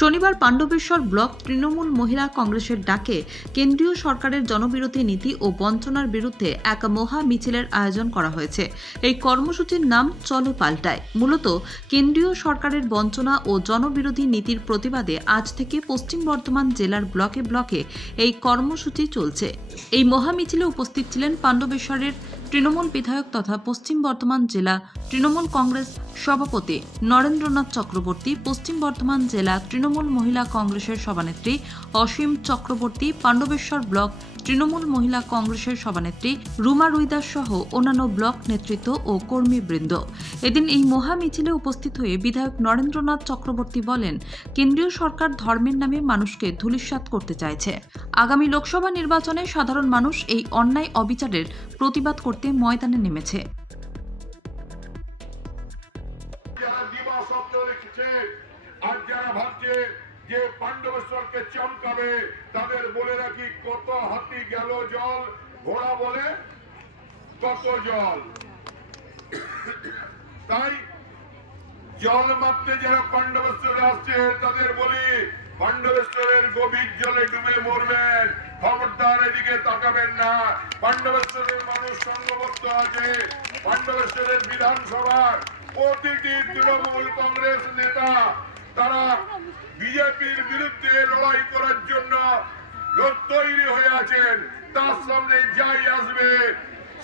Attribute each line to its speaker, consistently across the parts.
Speaker 1: শনিবার পাণ্ডবেশ্বর ব্লক তৃণমূল মহিলা কংগ্রেসের ডাকে কেন্দ্রীয় সরকারের জনবিরোধী নীতি ও বঞ্চনার বিরুদ্ধে এক মহা মিছিলের আয়োজন করা হয়েছে। এই কর্মসূচির নাম চলো পাল্টায়। মূলত কেন্দ্রীয় সরকারের বঞ্চনা ও জনবিরোধী নীতির প্রতিবাদে আজ থেকে পশ্চিম বর্ধমান জেলার ব্লকে ব্লকে এই কর্মসূচি চলছে। এই মহা মিছিলে উপস্থিত ছিলেন পাণ্ডবেশ্বরের তৃণমূল বিধায়ক তথা পশ্চিম বর্ধমান জেলা তৃণমূল কংগ্রেস সভাপতি নরেন্দ্রনাথ চক্রবর্তী, পশ্চিম বর্ধমান জেলা তৃণমূল মহিলা কংগ্রেসের সভানেত্রী অসীম চক্রবর্তী, পাণ্ডবেশ্বর ব্লক তৃণমূল মহিলা কংগ্রেসের সভানেত্রী রুমা রুইদাস সহ অন্যান্য ব্লক নেতৃত্ব ও কর্মীবৃন্দ। এদিন এই মহা মিছিলে উপস্থিত হয়ে বিধায়ক নরেন্দ্রনাথ চক্রবর্তী বলেন, কেন্দ্রীয় সরকার ধর্মের নামে মানুষকে ধূলিসাৎ করতে চাইছে। আগামী লোকসভা নির্বাচনে সাধারণ মানুষ এই অন্যায় অবিচারের প্রতিবাদ করতে ময়দানে নেমেছে।
Speaker 2: যে পাণ্ডবেশ্বরকে চমকাবে, তাদের বলে রাখি, কত হাতি গেল জল, ঘোড়া বলে কত জল। তাই জল মাপতে যারা পাণ্ডবেশ্বরে আসছে, তাদের বলি পাণ্ডবেশ্বরের গভীর জলে ডুবে মরবেন। খবরদার এদিকে তাকাবেন না। পাণ্ডবেশ্বরের মানুষ সংঘবদ্ধ আছে। পাণ্ডবেশ্বরের বিধানসভার প্রতিটি তৃণমূল কংগ্রেস নেতা তারা বিজেপির বিরুদ্ধে লড়াই করার জন্য তৈরি হয়ে আছেন। তার সামনে যাই আসবে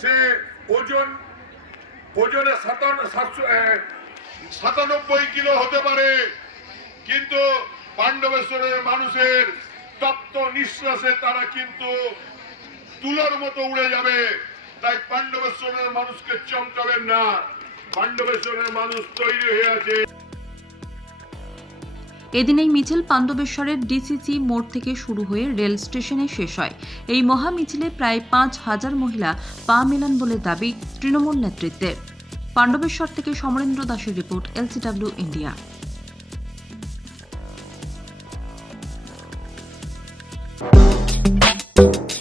Speaker 2: সে ওজন ওজনে আহ, সাতানব্বই কিলো হতে পারে। কিন্তু পাণ্ডবেশ্বরের মানুষের তপ্ত নিঃশ্বাসে তারা কিন্তু তুলোর মতো উড়ে যাবে। তাই পাণ্ডবেশ্বরের মানুষকে চমকাবেন না। পাণ্ডবেশ্বরের মানুষ তৈরি হয়ে আছে।
Speaker 1: এদিন এই মিছিল পাণ্ডবেশ্বরের ডিসিসি মোড় থেকে শুরু হয়ে রেল স্টেশনে শেষ হয়। এই মহা মিছিলে প্রায় পাঁচ হাজার মহিলা পা মেলান বলে দাবি তৃণমূল নেতৃত্বের। পাণ্ডবেশ্বর থেকে সমরেন্দ্র দাসের রিপোর্ট, এলসিডব্লিউ, ইন্ডিয়া।